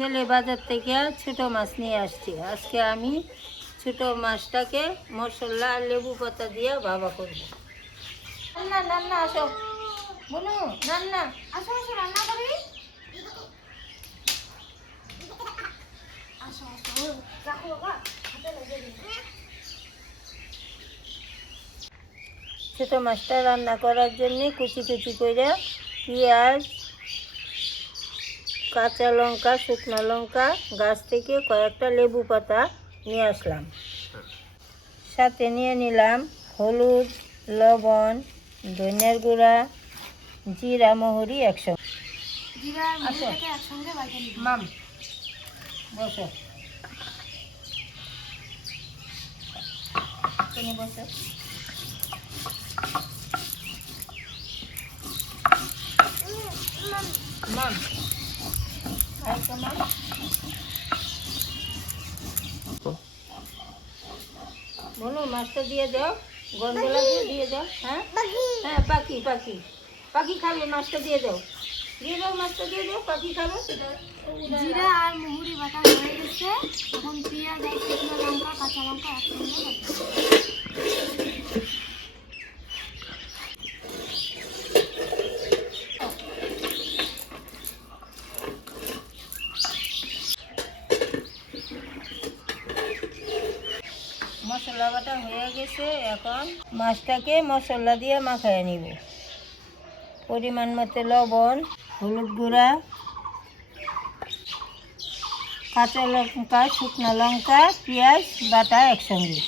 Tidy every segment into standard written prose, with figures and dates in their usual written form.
ছেলে বাজার থেকে ছোট মাছ নিয়ে আসছে। আজকে আমি ছোট মাছটাকে মশলা আর লেবু পাতা দিয়ে ভাপা করবো। রান্না রান্না আসো বলো, রান্না আসো আসো রান্না করবি। ছোট মাছটা রান্না করার জন্য কুচি কুচি করে পেঁয়াজ, কাঁচা লঙ্কা, শুকনো লঙ্কা, গাছ থেকে কয়েকটা লেবু পাতা নিয়ে আসলাম। সাথে নিয়ে নিলাম হলুদ, লবণ, ধনিয়ার গুঁড়া, জিরা, মহরি একসঙ্গে। মাম বসো, তুমি বসো। মাম বলো, মাছটা দিয়ে দাও, গন্ধ লাগবে, দিয়ে দাও। হ্যাঁ হ্যাঁ, পাখি পাখি পাখি খাবে, মাছটা দিয়ে দাও, দিয়ে দাও, মাছটা দিয়ে দাও, পাখি খাবে। জিরা আর মহুরি বাটা হয়ে গেছে, এখন পেঁয়াজ আর শুকনো লঙ্কা, কাঁচা লঙ্কা একসঙ্গে মশলা বাটা হয়ে গেছে। এখন মাছটাকে মশলা দিয়ে মাখায় নিব। পরিমাণ মতো লবণ, হলুদ গুঁড়া, কাঁচা লঙ্কা, শুকনো লঙ্কা, পেঁয়াজ বাটা একসঙ্গে,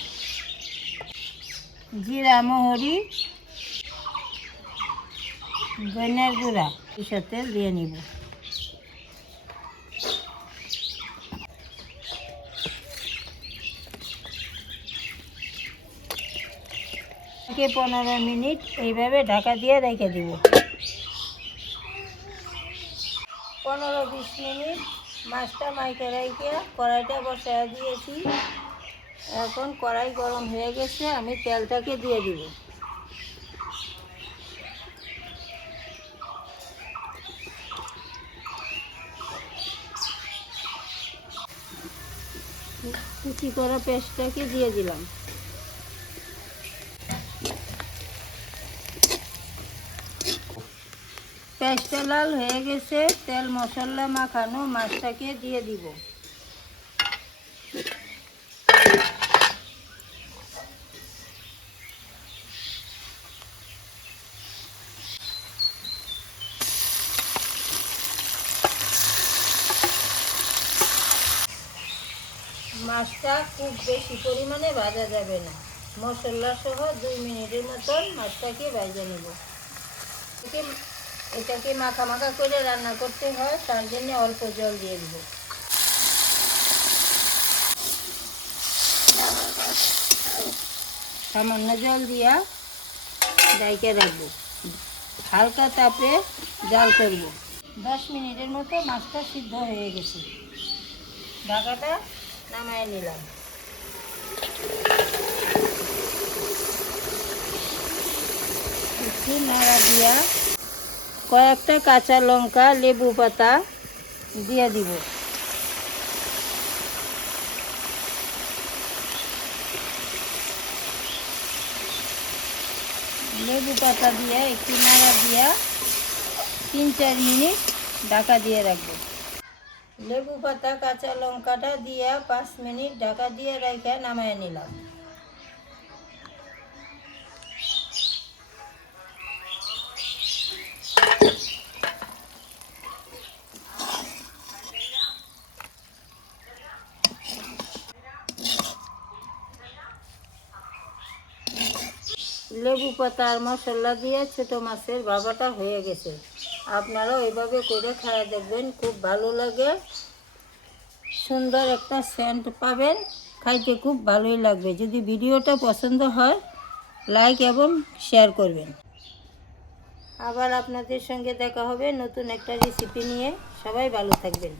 জিরা, মহরি, ধনিয়ার গুঁড়া সাথে দিয়ে নিব। 15 মিনিট এইভাবে ঢাকা দিয়ে রেখে দিব। 15-20 মিনিট মাছটা মাইকে রেখে কড়াইটা বসায় দিয়েছি। এখন কড়াই গরম হয়ে গেছে, আমি তেলটাকে দিয়ে দিব। কুচি করা পেস্টটাকে দিয়ে দিলাম। পেঁয়াজটা লাল হয়ে গেছে, তেল মশলা মাখানো মাছটাকে দিয়ে দিব। মাছটা খুব বেশি পরিমাণে ভাজা যাবে না, মশলা সহ 2 মিনিটের মতন মাছটাকে ভেজে নেব। এটাকে মাখা মাখা করে রান্না করতে হয়, তার জন্য অল্প জল দিয়ে দিব। সামান্য জল দিয়া ঢাইকে রাখবো, হালকা তাপে জাল করব। 10 মিনিটের মতো মাছটা সিদ্ধ হয়ে গেছে, ঢাকাটা নামায় নিলাম। একটু নাড়া দিয়া কয়েকটা কাঁচা লঙ্কা, লেবু পাতা দিয়ে দিব। লেবু পাতা দিয়ে একটু নাড়া দিয়া 3-4 মিনিট ঢাকা দিয়ে রাখবো। লেবু পাতা, কাঁচা লঙ্কাটা দিয়ে 5 মিনিট ঢাকা দিয়ে রেখে নামায় নিলাম। লেবু পাতা আর মশলা দিয়ে ছোটো মাছের ভাপাটা হয়ে গেছে। আপনারাও এভাবে করে খাওয়া দেখবেন, খুব ভালো লাগে, সুন্দর একটা সেন্ট পাবেন, খাইতে খুব ভালোই লাগবে। যদি ভিডিওটা পছন্দ হয় লাইক এবং শেয়ার করবেন। আবার আপনাদের সঙ্গে দেখা হবে নতুন একটা রেসিপি নিয়ে। সবাই ভালো থাকবেন।